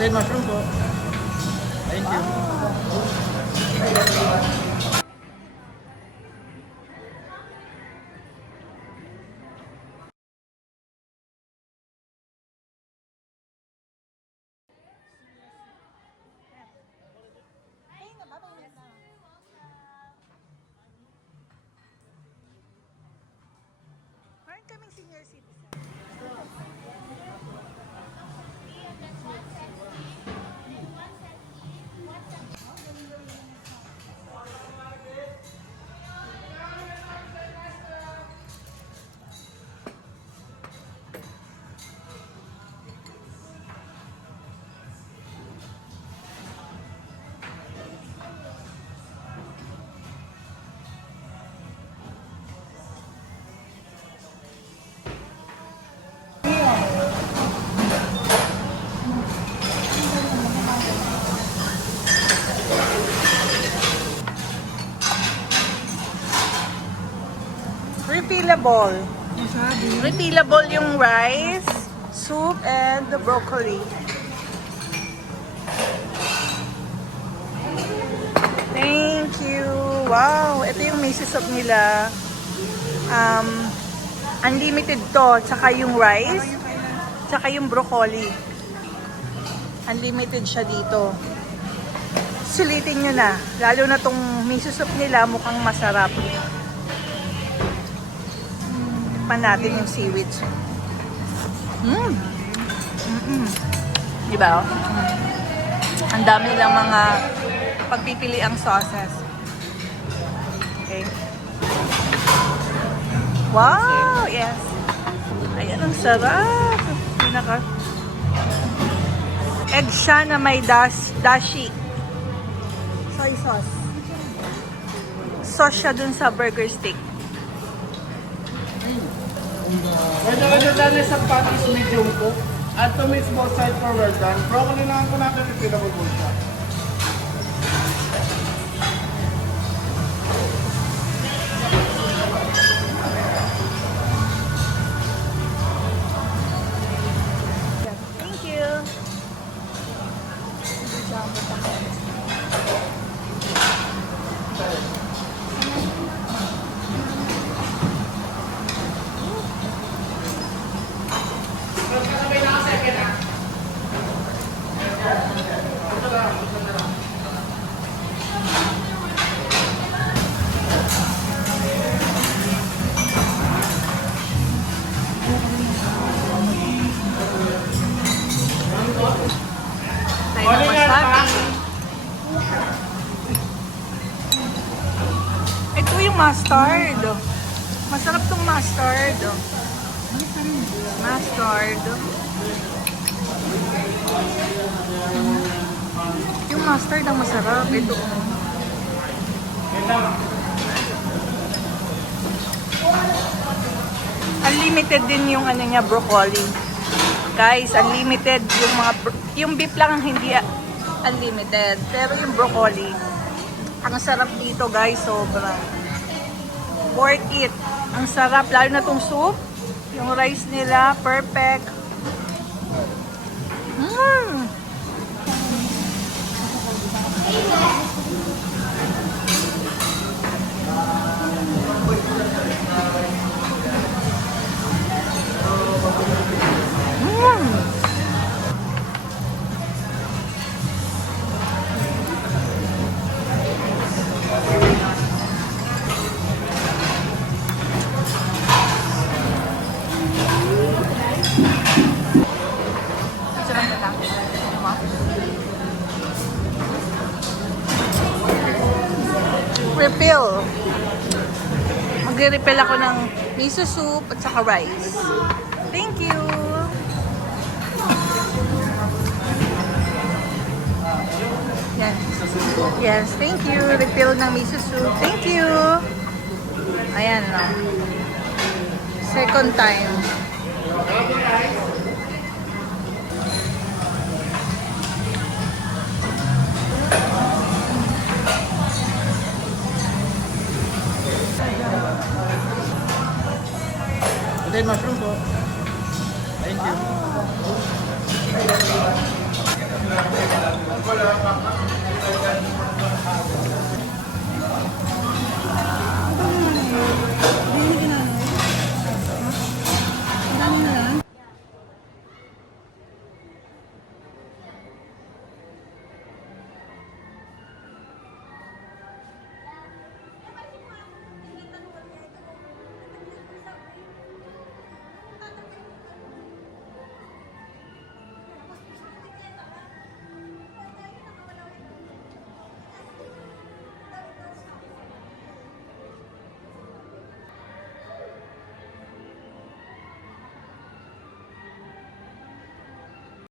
Plantain mushroom po. Thank you. Meron kaming senior citizen. Refillable. Refillable yung rice, soup, and the broccoli. Thank you. Wow, ito yung miso soup nila. Unlimited to, tsaka yung rice, tsaka yung broccoli. Unlimited siya dito. Sulitin nyo na. Lalo na tong miso soup nila, mukhang masarap. Tikman natin yung seaweed. Diba? Ang dami lang mga pagpipili ang sauces. Okay. Wow! Yes. Ayan, ang sarap. Pinaka egg siya na may dashi. Soy sauce. Sauce siya dun sa burger steak. Pwede ko dyan sa patties medium po. At to mix both side for well done. Broccoli lang po natin refillable po siya. Thank you. Tayo ng wasabi. Ito yung mustard. Masarap tong mustard. Mustard. Yung mustard ang masarap. Ito. Unlimited din yung ano niya, broccoli. Guys, unlimited yung mga yung beef lang ang hindi unlimited. Pero yung broccoli, ang sarap dito, guys, sobra. Worth it. Ang sarap, lalo na tong soup. Yung rice nila, perfect. Refill. Magre-refill ako ng miso soup at saka rice. Thank you. Yan. Yes, thank you. Refill ng miso soup. Thank you. Ayan, no. Second time.